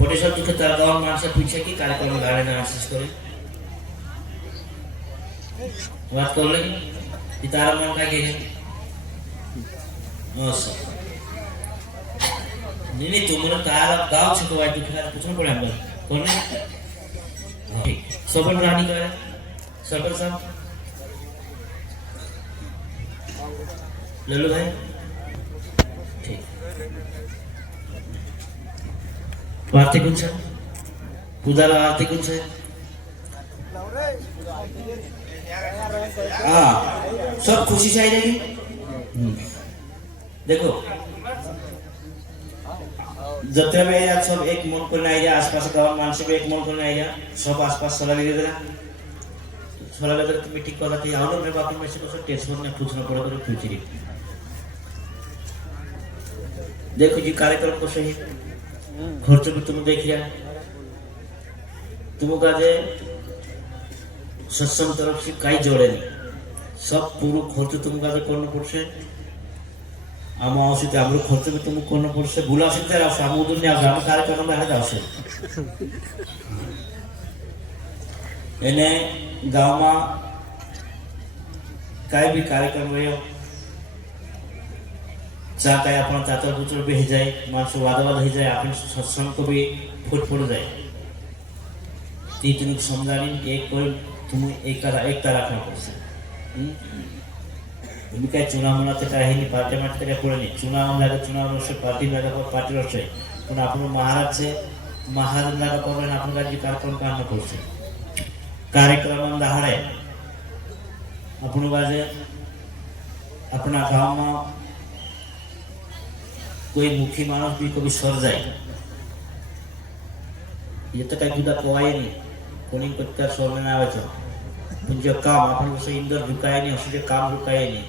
पटेश्वर दुखे तार गाँव मानसा पूछे कि कार्यक्रम गाड़े ना आशीष करे बात कर ले कि तारा मन का के है नहीं तुमने तारा गाँव से कोई दुखे पूछना पड़ा हमको कौन है सोबन रानी का है सरपंच साहब लल्लू भाई ठीक वार्ते कुछ है पूजा वार्ते कुछ है हाँ सब खुशी से आई रहेगी देखो जत्रा में या सब एक मन को नहीं आया आसपास गांव मानसिक एक मन को नहीं आया सब आसपास सलाह ले लेगा सलाह लेकर तुम्हें ठीक कर थी आओ मेरे बाकी में से कुछ टेस्ट करने पूछना पड़ा तो पूछ रही देखो जी कार्यक्रम को सही खर्च भी तुम देख लिया तुम काजे सत्संग तरफ से कई जोड़े नहीं सब पूरा खर्च तुम काजे करना पड़से आमा औषध आमरो खर्च भी तुम करना पड़से बुला सकते हैं आप आम उधर नहीं आप आम कार्यक्रम में आने जाओ एने गाँव में कई भी कार्यक्रम रहे चा कई अपन चाचर बुचर भी जाए मानस वादवाद हो जाए अपन सत्संग को भी फुट पड़ जाए ती तुम समझानी एक कोई तुम एकता रखना पड़से भूमिका चुनाव मनाते कहीं नहीं पार्टी मारते क्या पड़े नहीं चुनाव लगे चुनाव रसे पार्टी लगा पार्टी रसे पण अपन महाराज से महाराज लगा पड़े अपन का कार्यक्रम करना पड़से कार्यक्रम दहाड़े अपन बाजे अपना गाँव में कोई मुखी मानस भी कभी सर जाए ये तो कहीं खुदा कोई नहीं कोनी कुत्ता सर में ना आवे तो पुंजो काम अपन उसे इंदर रुकाए नहीं उसे काम रुकाए नहीं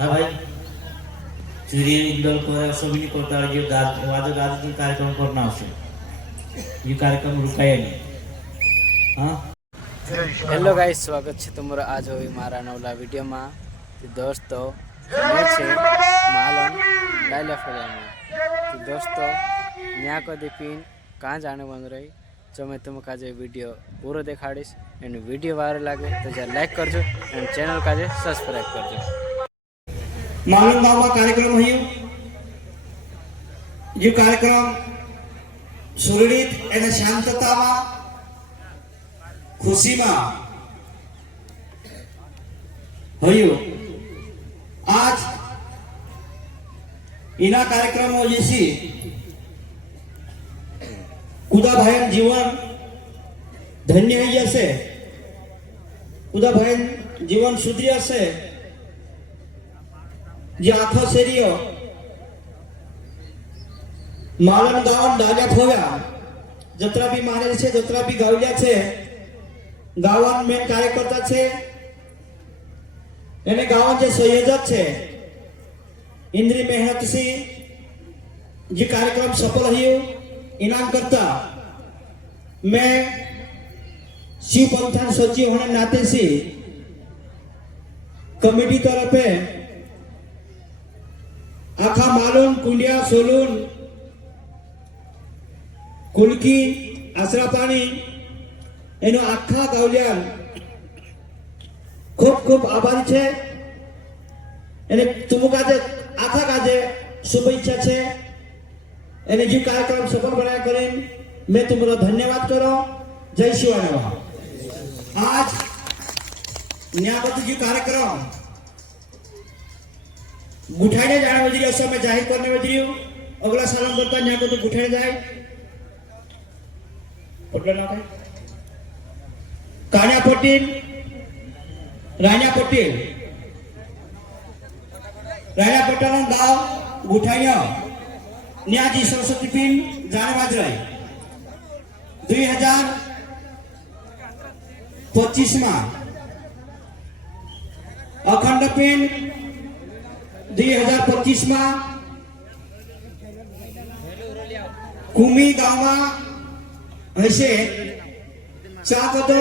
हाँ भाई सूर्य इंदर को सब नहीं करता है जो वादो गाज की कार्यक्रम करना उसे ये कार्यक्रम रुकाए नहीं हाँ हेलो गाइस स्वागत है तुम्हारा आज होई मारा नवला वीडियो में तो दोस्तों मैं छे मालन डायला फलाना तो दोस्तों न्या को दीपिन कहाँ जाने बन रही जो मैं तुमका जो वीडियो पूरा दिखाड़ीश एंड वीडियो वायरल लगे तो जरा लाइक करजो एंड चैनल का जो सब्सक्राइब करजो मालन गाँव में कार्यक्रम हुई ये कार्यक्रम सुरक्षित एवं शांतता में खुशी में हुई आज इना कार्यक्रम जैसी कुदा भाई जीवन धन्य है जैसे कुदा भाई जीवन सुधरी से जे आखो सेरियो मालन गावन डाल्यात होव्या जत्रा भी मारे छे जत्रा भी गावल्या छे गावन मेन कार्यकर्ता छे एने गावन जे संयोजक छे इंद्री मेहनत से जे कार्यक्रम सफल हुई इनाम करता मैं शिव पंथान सचिव होने नाते से कमेटी तरफे आखा मालून कुंडिया सोलून कुलकी आसरापाणी एनो आखा गावलियान खूब खूब आभारी छे एने तुमका जे आखा काजे शुभेच्छा छे एने जो कार्यक्रम सफल बनाया करें मैं तुम्हारा धन्यवाद करो जय शिवाय आज न्यायपति जो कार्यक्रम गुठाने जाने वजरी असर में जाहिर करने वजरी अगला साल करता न्यायपति गुठाने जाए पटला ना भाई कान्या पटेल राणा पटेल राणा पटेल गाँव गुठाइया न्याजी सरस्वती पिन जाने बाजराई 2025 में अखंड पिन 2025 में कुमी गाँव में ऐसे चा कदो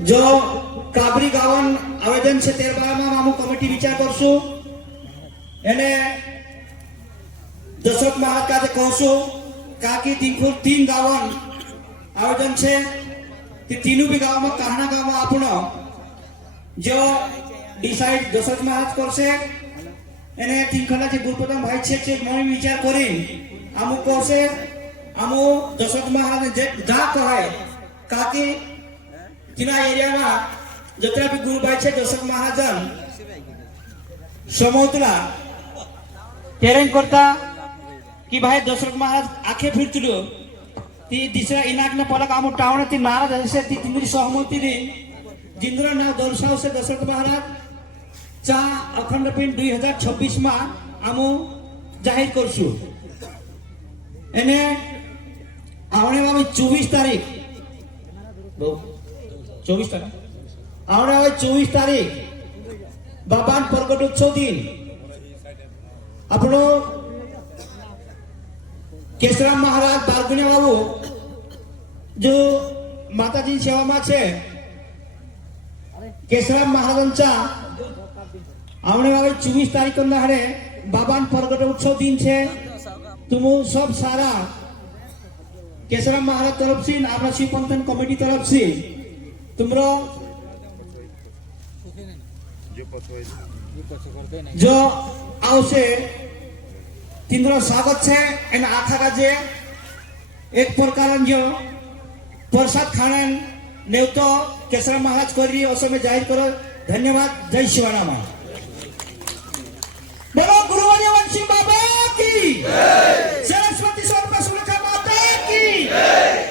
जो काबरी गावन आवेदन से 13 में मामू कमिटी विचार करसु એને દશરથ મહારાજ ખાતે કહું છું કાકી तीन गावन आयोजन છે તે तीनों भी गावમાં કાહના ગામમાં આપણો જો ડિસાઈડ દશરથ મહારાજ કરશે એને તીનખંડા જે ગુરુપ્રધાન ભાઈ છે મને વિચાર કરી અમુક કરશે અમુક દશરથ મહારાજ જે જા કહે કાકી તેના એરિયામાં જેટલા બી ગુરુભાઈ છે દશરથ મહારાજ સમોતલા ટેરેન કરતા की भाई दशरथ महाराज आखे फिरतलो ती दिसरा इनाकने पलक आमु टावणे ती नाराज असे ती तिमरी सहमती नी जिंद्र नाव दर्शाव से दशरथ महाराज चा अखंड पिंड 2026 માં આમુ જાહેર કરશું એને આવણે વાવી 24 તારીખ 24 તારીખ આવણે વાવી 24 તારીખ બાબાન પ્રગટોત્સવ दिन આપણો केशराम महाराज बारगुनिया बाबू जो माताजी सेवा में छे केशराम महाराजांचा आवणे वावे 24 तारीख ना हरे बाबान प्रगट उत्सव दिन छे तुम सब सारा केशराम महाराज तरफ से आपला शिवपंथन कमिटी तरफ से तुमरो जो आवशे तिंद्रो स्वागत है एन आखा का जे एक प्रकार जो प्रसाद खाना नेवतो केशराम महाराज करी असो में जाहिर करो धन्यवाद जय शिवाराम बोलो गुरुवारी वंशी बाबा की सरस्वती स्वरूप सुरेखा माता की